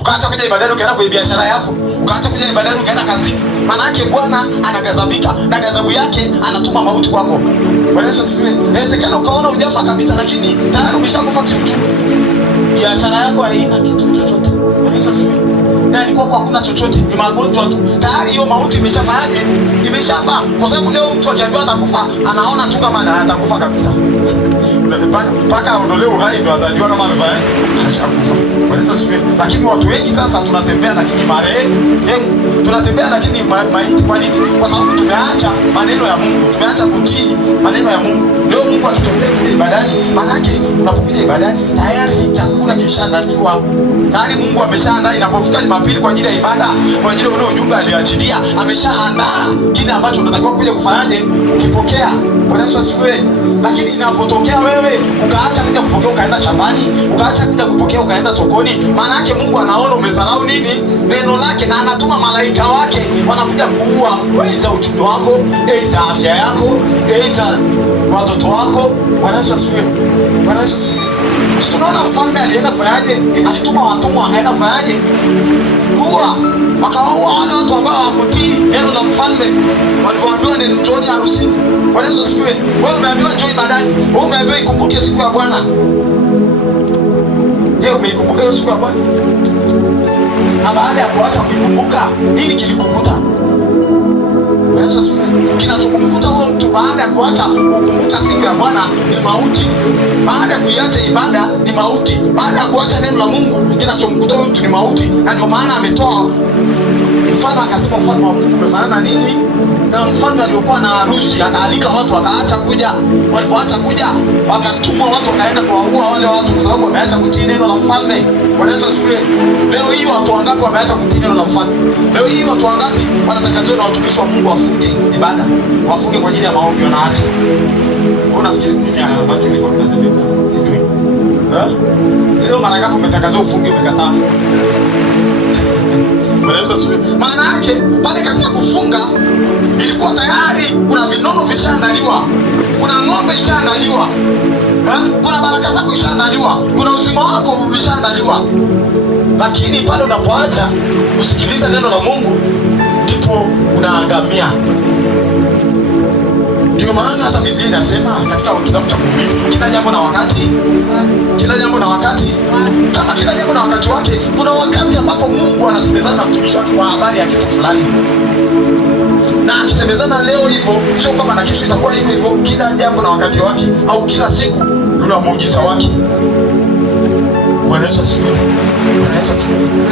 Ukaacha kuja ibadani ukaenda kwenye biashara yako, ukaacha kuja ibadani ukaenda kazini. Maana yake Bwana anaghadhabika, na ghadhabu yake anatuma mauti kwako. Bwana Yesu asifiwe. Inawezekana ukaona hujafa kabisa, lakini tayari umeshakufa kiuchumi. Biashara yako haina kitu chochote. Bwana Yesu asifiwe. Na ilikuwa kwa hakuna chochote, ni magonjwa tu. Tayari hiyo mauti imeshafanyaje? Imeshafa. Kwa sababu leo mtu akiambiwa atakufa, anaona tu kama atakufa kabisa. Mpaka aondolewe uhai ndio atajua kama amefanya ameshakufa. Bwana Yesu asifiwe. Lakini watu wengi sasa tunatembea lakini marehemu. Tunatembea lakini maiti. Kwa nini? Kwa sababu tumeacha maneno ya Mungu. Tumeacha kutii maneno ya Mungu. Leo Mungu akitupeleka kwenye ibadani, maana yake unapokuja ibadani tayari chakula kimeshaandaliwa. Tayari Mungu ameshaandaa. Inapofika Jumapili kwa ajili ya ibada, kwa ajili ya ule ujumbe aliachilia, ameshaandaa kile ambacho unatakiwa kuja kufanyaje ukipokea. Bwana Yesu asifiwe. Lakini inapotokea wewe ukaacha kuja kupokea ukaenda shambani, ukaacha kuja kupokea ukaenda sokoni, maana yake Mungu anaona umezarau nini? Neno lake, na anatuma malaika wake wanakuja kuua aidha uchumi wako, aidha afya yako, aidha watoto wako. Bwana Yesu asifiwe. Bwana Yesu asifiwe. Tunaona mfalme alienda kufanyaje? Alituma watumwa akaenda kufanyaje? Kuua. Wakawaua wale watu ambao hawakutii neno la mfalme. Walivyoambiwa ni njooni harusini. Bwana Yesu asifiwe. Wewe umeambiwa njoo ibadani. Wewe umeambiwa ikumbuke siku ya Bwana. Je, umeikumbuka hiyo siku ya Bwana? Na baada ya kuacha kuikumbuka, nini kilikukuta? Bwana Yesu asifiwe. Kinachokumkuta huyo mtu baada ya kuacha kukumbuka siku ya Bwana ni mauti. Baada ya kuiacha ibada ni mauti. Baada ya kuacha neno la Mungu, kinachomkuta huyo mtu ni mauti. Na ndio maana ametoa mfano akasema, ufalme wa Mungu umefanana nini na mfalme aliyokuwa na harusi, akaalika watu wakaacha kuja. Walipoacha kuja, wakatumwa watu wakaenda kuwaua wale watu kwa sababu wameacha kutii neno la mfalme. Bwana Yesu asifiwe. Leo hii watu wangapi wameacha kutii neno la mfalme? Leo hii watu wangapi wanatangaziwa na watumishi wa Mungu wafunge ibada, wafunge kwa ajili ya maombi, wanaacha. Wewe unafikiri nini ambacho kilikuwa kinasemeka? Sijui. Leo mara ngapi umetangaziwa ufunge umekataa? Bwana Yesu asifiwe. Maana yake pale katika kufunga ilikuwa tayari kuna vinono vishaandaliwa, kuna ng'ombe ishaandaliwa, kuna baraka zako ishaandaliwa, kuna uzima wako umeshaandaliwa. Lakini pale unapoacha kusikiliza neno la Mungu ndipo unaangamia. Ndio maana hata Biblia inasema katika kitabu cha Mhubiri, kila jambo na wakati. Kila jambo na wakati. Kama kila jambo na wakati wake, kuna wakati ambapo Mungu anasemezana na mtumishi wake kwa habari ya kitu fulani. Na akisemezana leo hivyo, sio kama na kesho itakuwa hivyo hivyo. Kila jambo na wakati wake, au kila siku kuna muujiza wake. Bwana Yesu asifiwe. Bwana Yesu asifiwe.